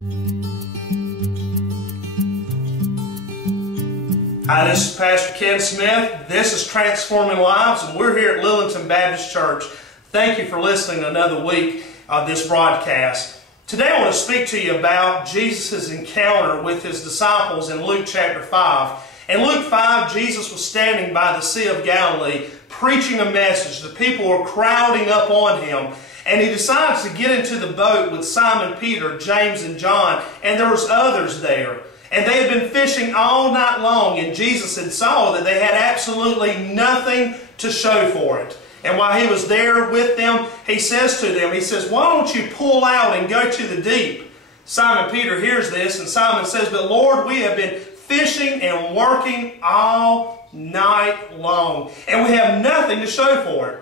Hi, this is Pastor Ken Smith. This is Transforming Lives, and we're here at Lillington Baptist Church. Thank you for listening to another week of this broadcast. Today I want to speak to you about Jesus' encounter with His disciples in Luke chapter 5. In Luke 5, Jesus was standing by the Sea of Galilee preaching a message. The people were crowding up on Him, and He decides to get into the boat with Simon Peter, James, and John, and there was others there. And they had been fishing all night long, and Jesus had saw that they had absolutely nothing to show for it. And while He was there with them, He says to them, He says, "Why don't you pull out and go to the deep?" Simon Peter hears this, and Simon says, "But Lord, we have been fishing and working all night long, and we have nothing to show for it.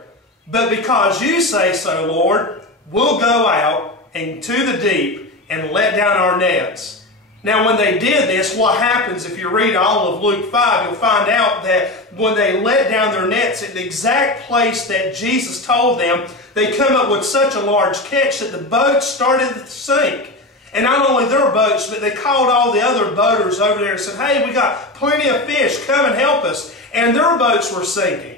But because you say so, Lord, we'll go out into the deep and let down our nets." Now, when they did this, what happens, if you read all of Luke 5, you'll find out that when they let down their nets at the exact place that Jesus told them, they come up with such a large catch that the boat started to sink. And not only their boats, but they called all the other boaters over there and said, "Hey, we got plenty of fish, come and help us." And their boats were sinking.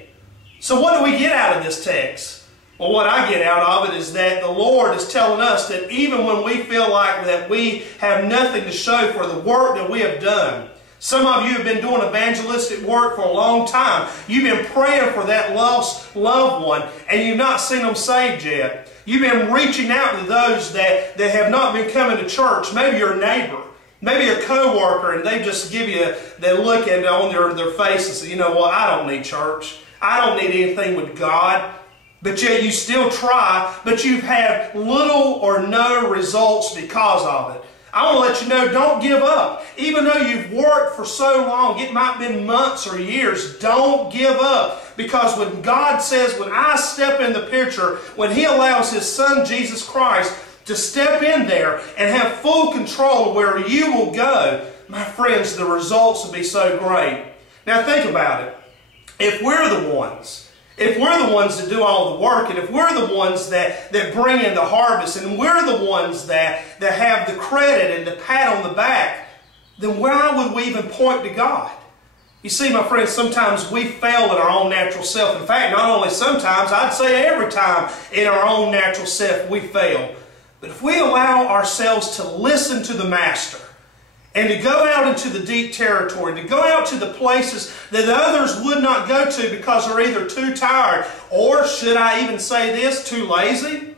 So what do we get out of this text? Well, what I get out of it is that the Lord is telling us that even when we feel like that we have nothing to show for the work that we have done. Some of you have been doing evangelistic work for a long time. You've been praying for that lost loved one, and you've not seen them saved yet. You've been reaching out to those that have not been coming to church. Maybe your neighbor, maybe a co-worker, and they just give you that look on their face and say, "You know what, I don't need church. I don't need anything with God." But yet you still try, but you've had little or no results because of it. I want to let you know, don't give up. Even though you've worked for so long, it might have been months or years, don't give up. Because when God says, when I step in the picture, when He allows His Son Jesus Christ to step in there and have full control of where you will go, my friends, the results will be so great. Now think about it. If we're the ones that do all the work, and if we're the ones that bring in the harvest, and we're the ones that have the credit and the pat on the back, then why would we even point to God? You see, my friends, sometimes we fail in our own natural self. In fact, not only sometimes, I'd say every time in our own natural self we fail. But if we allow ourselves to listen to the Master, and to go out into the deep territory, to go out to the places that others would not go to because they're either too tired, or should I even say this, too lazy?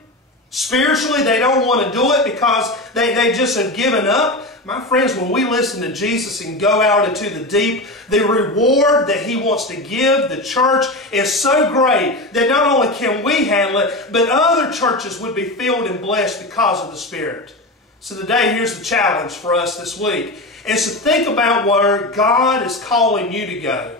Spiritually, they don't want to do it because they just have given up. My friends, when we listen to Jesus and go out into the deep, the reward that He wants to give the church is so great that not only can we handle it, but other churches would be filled and blessed because of the Spirit. So today, here's the challenge for us this week, is to think about where God is calling you to go.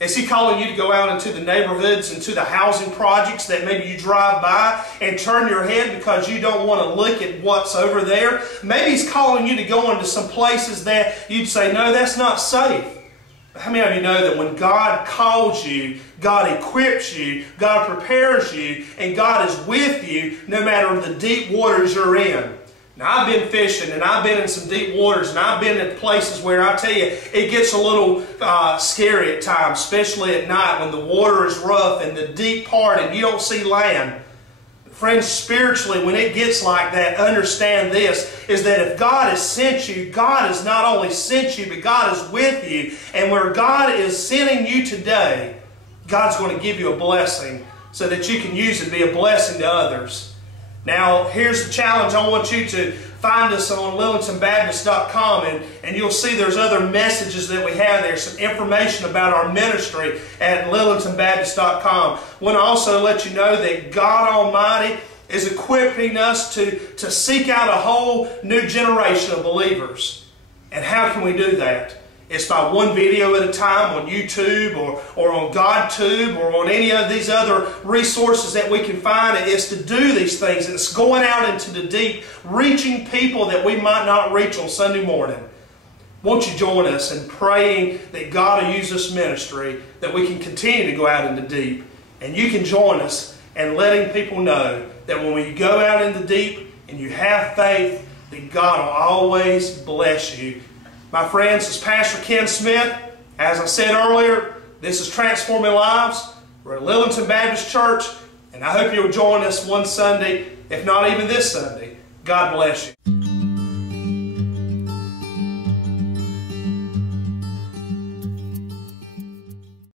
Is He calling you to go out into the neighborhoods, into the housing projects that maybe you drive by and turn your head because you don't want to look at what's over there? Maybe He's calling you to go into some places that you'd say, "No, that's not safe." How many of you know that when God calls you, God equips you, God prepares you, and God is with you no matter the deep waters you're in? Now, I've been fishing, and I've been in some deep waters, and I've been in places where I tell you, it gets a little scary at times, especially at night when the water is rough and the deep part and you don't see land. But friends, spiritually, when it gets like that, understand this, is that if God has sent you, God has not only sent you, but God is with you. And where God is sending you today, God's going to give you a blessing so that you can use it to be a blessing to others. Now, here's the challenge. I want you to find us on LillingtonBaptist.com, and you'll see there's other messages that we have there, some information about our ministry at LillingtonBaptist.com. I want to also let you know that God Almighty is equipping us to seek out a whole new generation of believers. And how can we do that? It's by one video at a time on YouTube or on GodTube or on any of these other resources that we can find. It's to do these things. It's going out into the deep, reaching people that we might not reach on Sunday morning. Won't you join us in praying that God will use this ministry, that we can continue to go out in the deep. And you can join us in letting people know that when we go out in the deep and you have faith, that God will always bless you. My friends, this is Pastor Ken Smith. As I said earlier, this is Transforming Lives. We're at Lillington Baptist Church, and I hope you'll join us one Sunday, if not even this Sunday. God bless you.